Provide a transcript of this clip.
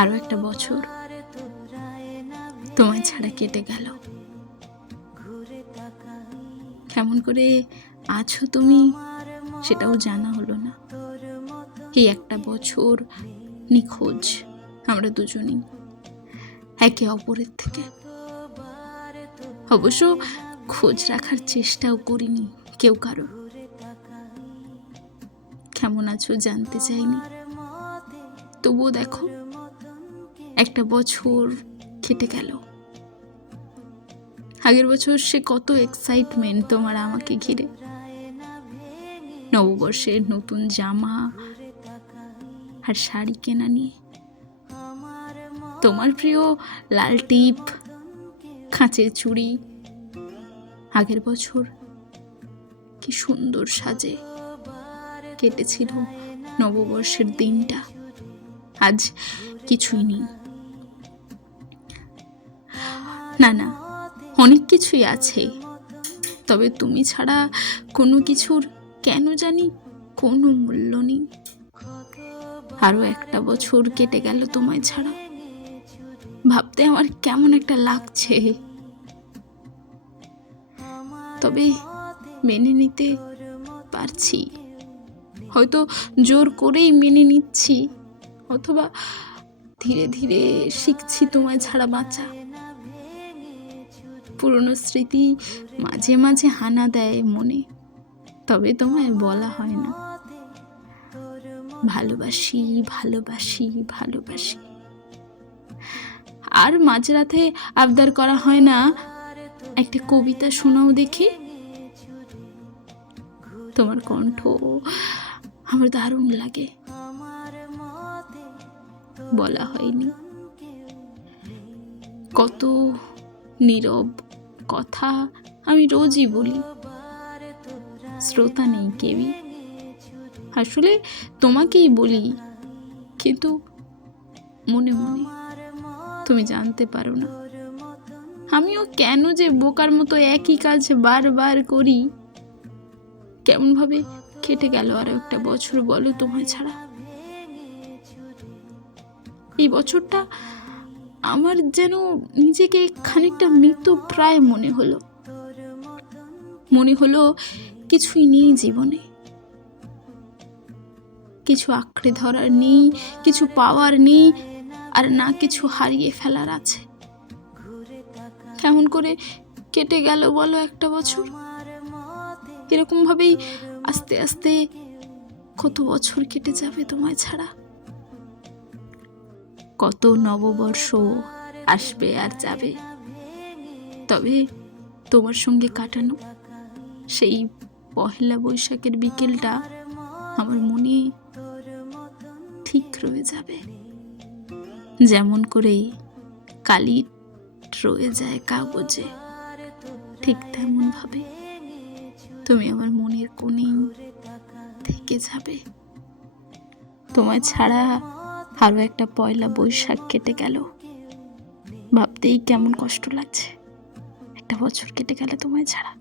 আরো একটা বছর তোমায় ছাড়া কেটে গেল। কেমন করে আছো তুমি সেটাও জানা হলো না। এই একটা বছর নিখোঁজ আমরা দুজনেই একে অপরের থেকে। অবশ্য খোঁজ রাখার চেষ্টাও করিনি কেউ কারোর। কেমন আছো জানতে চাইনি, তবুও দেখো একটা বছর কেটে গেল। আগের বছর সে কত এক্সাইটমেন্ট তোমার আমাকে ঘিরে, নববর্ষের নতুন জামা আর শাড়ি কেনা নিয়ে, তোমার প্রিয় লাল টিপ, কাঁচের চুড়ি। আগের বছর কি সুন্দর সাজে কেটেছিল নববর্ষের দিনটা। আজ কিছুই নেই। না না, অনেক কিছুই আছে, তবে তুমি ছাড়া কোনো কিছুর কেন জানি কোনো মূল্য নেই। আরো একটা বছর কেটে গেল তোমায় ছাড়া। ভাবতে আমার কেমন একটা লাগছে, তবে মেনে নিতে পারছি। হয়তো জোর করেই মেনে নিচ্ছি, অথবা ধীরে ধীরে শিখছি তোমায় ছাড়া বাঁচা। পুরনো স্মৃতি মাঝে মাঝে হানা দেয় মনে, তবে তোমায় বলা হয় না। ভালোবাসি ভালোবাসি ভালোবাসি। আর মাঝরাতে আবদার করা হয় না, একটা কবিতা শোনাও দেখি। তোমার কণ্ঠ আমার দারুণ লাগে, বলা হয়নি। কত নীরব কথা আমি রোজই বলি, শ্রোতা নেই কেউই। আসলে তোমাকেই বলি, কিন্তু মনে মনে তুমি জানতে পারো না আমিও কেন যে বোকার মতো একই কাজ বারবার করি। কেমন ভাবে কেটে গেল আরো একটা বছর বলো তোমায় ছাড়া। এই বছরটা আমার যেন নিজেকে খানিকটা মৃত প্রায় মনে হলো কিছুই নেই জীবনে, কিছু আঁকড়ে ধরার নেই, কিছু পাওয়ার নেই, আর না কিছু হারিয়ে ফেলার আছে। কেমন করে কেটে গেল বলো একটা বছর। এরকম ভাবেই আস্তে আস্তে কত বছর কেটে যাবে তোমায় ছাড়া। কত নববর্ষ আসবে আর যাবে, তবে তোমার সঙ্গে কাটানো সেই পহেলা বৈশাখের বিকেলটা আমার মনে ঠিক রয়ে যাবে, যেমন করে কালি রয়ে যায় কাগজে। ঠিক তেমন ভাবে তুমি আমার মনের কোণেই থেকে যাবে। তোমায় ছাড়া আরো একটা পয়লা বৈশাখ কেটে গেল। ভাবতেই কেমন কষ্ট লাগছে, একটা বছর কেটে গেলে তোমায় ছাড়া।